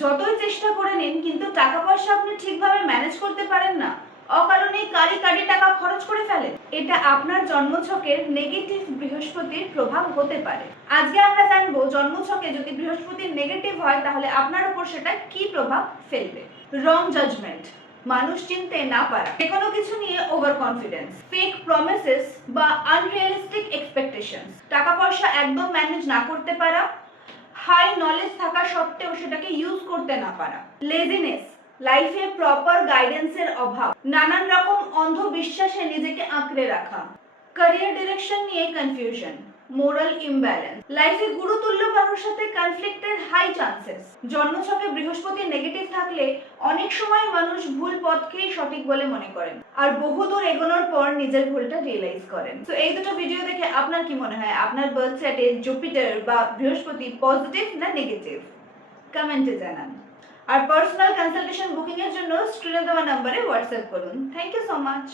যতই চেষ্টা করে নিন কিন্তু টাকা পয়সা আপনি ঠিকভাবে ম্যানেজ করতে পারেন না, অকারণে কারি কারি টাকা খরচ করে ফেলেন, এটা আপনার জন্মছকের নেগেটিভ বৃহস্পতির প্রভাব হতে পারে। আজকে আমরা জানবো জন্মছকে যদি বৃহস্পতি নেগেটিভ হয় তাহলে আপনার উপর সেটা কি প্রভাব ফেলবে। রং জাজমেন্ট, মানুষ চিনতে না পারা, যে কোনো কিছু নিয়ে ওভার কনফিডেন্স, ফেক প্রমিসেস বা আনরিয়ালিস্টিক এক্সপেকটেশনস, টাকা পয়সা একদম ম্যানেজ না করতে পারা, হাই নলেজ থাকা সত্ত্বেও সেটাকে ইউজ করতে না পারা, লেজিনেস, লাইফে প্রপার গাইডেন্সের অভাব, নানান রকম অন্ধবিশ্বাসে নিজেকে আঁকড়ে রাখা, ক্যারিয়ার ডিরেকশন নিয়ে কনফিউশন, মোরাল ইমব্যালেন্স, লাইফে গুরুতুল্য কারোর সাথে কনফ্লিক্টের হাই চান্সেস। জন্মছকে বৃহস্পতি নেগেটিভ থাকলে অনেক সময় মানুষ ভুল পথকেই সঠিক বলে মনে করেন আর বহুদূর এগোনোর পর নিজের ভুলটা রিয়েলাইজ করেন। তো এই দুটো ভিডিও দেখে আপনার কি মনে হয়, আপনার বার্থ চার্টে জুপিটার বা বৃহস্পতি পজিটিভ না নেগেটিভ? কমেন্টে জানান। আর পার্সোনাল কনসালটেশন বুকিং এর জন্য স্ক্রিনে দেওয়া নম্বরে হোয়াটসঅ্যাপ করুন। Thank you so much.